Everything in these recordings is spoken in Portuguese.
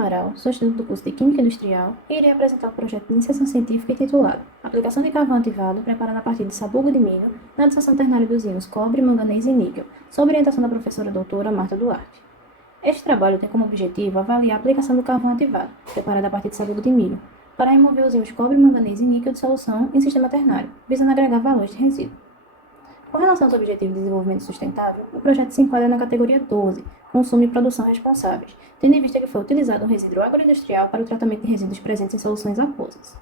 Amaral, sou estudante do curso de Química Industrial e irei apresentar um projeto de iniciação científica intitulado Aplicação de carvão ativado preparado a partir de sabugo de milho na dissolução ternária dos íons cobre, manganês e níquel, sob orientação da professora doutora Marta Duarte. Este trabalho tem como objetivo avaliar a aplicação do carvão ativado, preparado a partir de sabugo de milho, para remover os íons cobre, manganês e níquel de solução em sistema ternário, visando agregar valores de resíduo. Com relação aos Objetivos de Desenvolvimento Sustentável, o projeto se enquadra na categoria 12, Consumo e Produção Responsáveis, tendo em vista que foi utilizado um resíduo agroindustrial para o tratamento de resíduos presentes em soluções aquosas.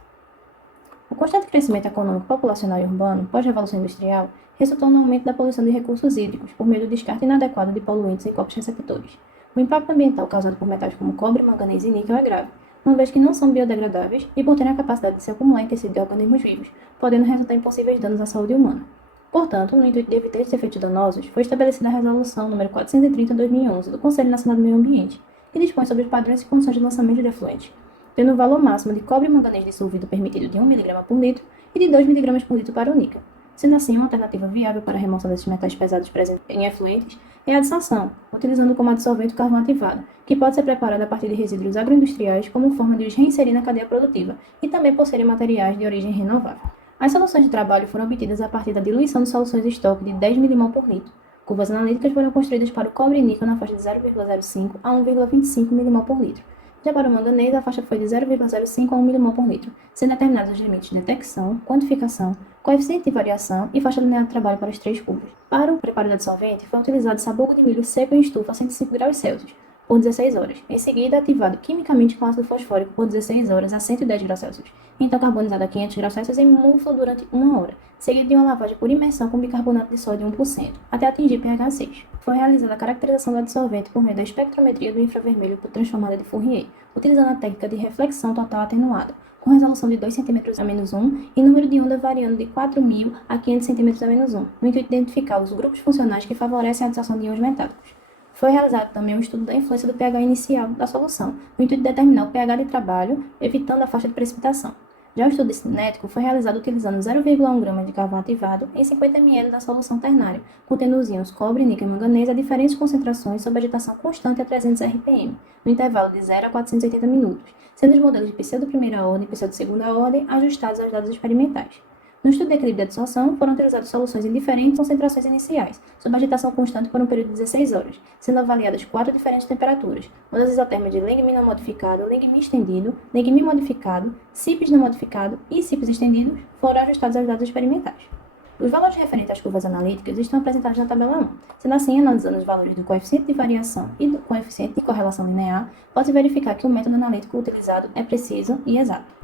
O constante crescimento econômico, populacional e urbano, pós-revolução industrial, resultou no aumento da poluição de recursos hídricos por meio do descarte inadequado de poluentes em corpos receptores. O impacto ambiental causado por metais como cobre, manganês e níquel é grave, uma vez que não são biodegradáveis e por terem a capacidade de se acumular em tecido de organismos vivos, podendo resultar em possíveis danos à saúde humana. Portanto, no intuito de evitar esses efeitos danosos, foi estabelecida a Resolução nº 430/2011 do Conselho Nacional do Meio Ambiente, que dispõe sobre os padrões e condições de lançamento de efluentes, tendo o valor máximo de cobre e manganês dissolvido permitido de 1 mg por litro e de 2 mg por litro para o níquel. Sendo assim, uma alternativa viável para a remoção desses metais pesados presentes em efluentes é a dissolção, utilizando como adsolvente o carvão ativado, que pode ser preparado a partir de resíduos agroindustriais como forma de os reinserir na cadeia produtiva e também por serem materiais de origem renovável. As soluções de trabalho foram obtidas a partir da diluição de soluções de estoque de 10 mmol por litro. Curvas analíticas foram construídas para o cobre e níquel na faixa de 0,05 a 1,25 mmol por litro. Já para o manganês, a faixa foi de 0,05 a 1 mmol por litro, sendo determinados os limites de detecção, quantificação, coeficiente de variação e faixa linear de trabalho para as três curvas. Para o preparo da dissolvente, foi utilizado sabugo de milho seco em estufa a 105 graus Celsius, por 16 horas. Em seguida, ativado quimicamente com ácido fosfórico por 16 horas a 110 graus Celsius. Então, carbonizado a 500 graus Celsius em múltiplo durante 1 hora, seguido de uma lavagem por imersão com bicarbonato de sódio 1%, até atingir pH 6. Foi realizada a caracterização da dissolvente por meio da espectrometria do infravermelho por transformada de Fourier, utilizando a técnica de reflexão total atenuada, com resolução de 2 cm a -1 e número de onda variando de 4.000 a 500 cm a -1, no intuito de identificar os grupos funcionais que favorecem a adsorção de íons metálicos. Foi realizado também um estudo da influência do pH inicial da solução, no intuito de determinar o pH de trabalho, evitando a faixa de precipitação. Já o estudo cinético foi realizado utilizando 0,1 grama de carvão ativado em 50 ml da solução ternária, contendo os íons cobre, níquel e manganês a diferentes concentrações sob agitação constante a 300 rpm, no intervalo de 0 a 480 minutos, sendo os modelos de pseudo-primeira ordem e pseudo-segunda ordem ajustados aos dados experimentais. No estudo de equilíbrio de adsorção, foram utilizadas soluções em diferentes concentrações iniciais, sob agitação constante por um período de 16 horas, sendo avaliadas 4 diferentes temperaturas, uma das isotérmicas de Langmuir não modificado, Langmuir estendido, Langmuir modificado, CIPS não modificado e CIPS estendidos foram ajustados aos dados experimentais. Os valores referentes às curvas analíticas estão apresentados na tabela 1. Sendo assim, analisando os valores do coeficiente de variação e do coeficiente de correlação linear, pode-se verificar que o método analítico utilizado é preciso e exato.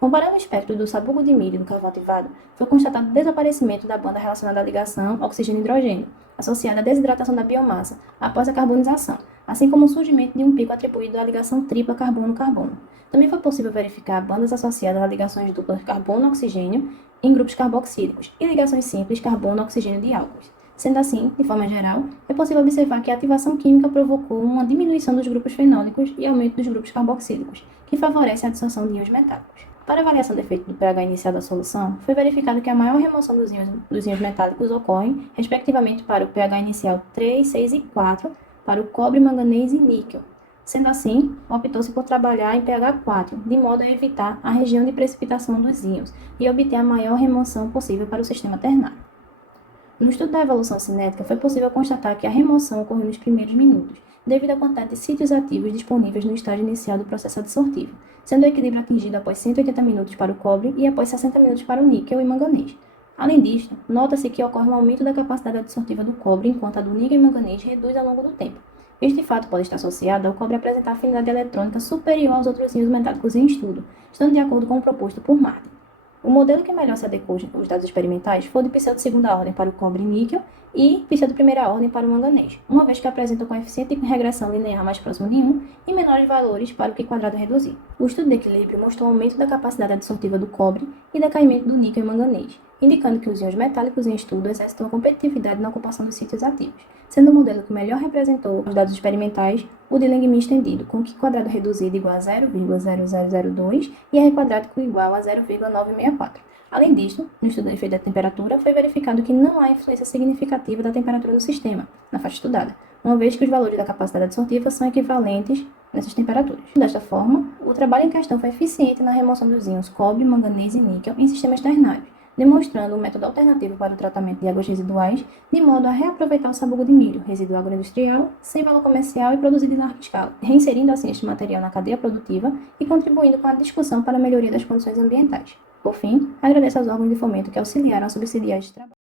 Comparando o espectro do sabugo de milho e do carvão ativado, foi constatado o desaparecimento da banda relacionada à ligação oxigênio-hidrogênio, associada à desidratação da biomassa após a carbonização, assim como o surgimento de um pico atribuído à ligação tripla carbono-carbono. Também foi possível verificar bandas associadas a ligações duplas carbono-oxigênio em grupos carboxílicos e ligações simples carbono-oxigênio de álcoois. Sendo assim, de forma geral, é possível observar que a ativação química provocou uma diminuição dos grupos fenólicos e aumento dos grupos carboxílicos, que favorece a adsorção de íons metálicos. Para a avaliação do efeito do pH inicial da solução, foi verificado que a maior remoção dos íons metálicos ocorre, respectivamente, para o pH inicial 3, 6 e 4, para o cobre, manganês e níquel. Sendo assim, optou-se por trabalhar em pH 4, de modo a evitar a região de precipitação dos íons e obter a maior remoção possível para o sistema ternário. No estudo da evolução cinética, foi possível constatar que a remoção ocorreu nos primeiros minutos, devido à quantidade de sítios ativos disponíveis no estágio inicial do processo adsortivo, sendo o equilíbrio atingido após 180 minutos para o cobre e após 60 minutos para o níquel e manganês. Além disto, nota-se que ocorre um aumento da capacidade adsortiva do cobre, enquanto a do níquel e manganês reduz ao longo do tempo. Este fato pode estar associado ao cobre apresentar afinidade eletrônica superior aos outros íons metálicos em estudo, estando de acordo com o proposto por Martin. O modelo que melhor se adequou aos dados experimentais foi o de pseudo-segunda ordem para o cobre e níquel e pseudo-primeira ordem para o manganês, uma vez que apresenta o coeficiente de regressão linear mais próximo de 1 e menores valores para o Q quadrado reduzido. O estudo de equilíbrio mostrou aumento da capacidade adsortiva do cobre e decaimento do níquel e manganês, indicando que os íons metálicos em estudo exercitam a competitividade na ocupação dos sítios ativos, sendo o modelo que melhor representou os dados experimentais o de Langmuir estendido, com Q quadrado reduzido igual a 0,0002 e R quadrático igual a 0,964. Além disso, no estudo do efeito da temperatura, foi verificado que não há influência significativa da temperatura do sistema, na faixa estudada, uma vez que os valores da capacidade adsortiva são equivalentes nessas temperaturas. Desta forma, o trabalho em questão foi eficiente na remoção dos íons cobre, manganês e níquel em sistemas ternários, demonstrando um método alternativo para o tratamento de águas residuais, de modo a reaproveitar o sabugo de milho, resíduo agroindustrial, sem valor comercial e produzido em larga escala, reinserindo assim este material na cadeia produtiva e contribuindo com a discussão para a melhoria das condições ambientais. Por fim, agradeço aos órgãos de fomento que auxiliaram a subsidiar este trabalho.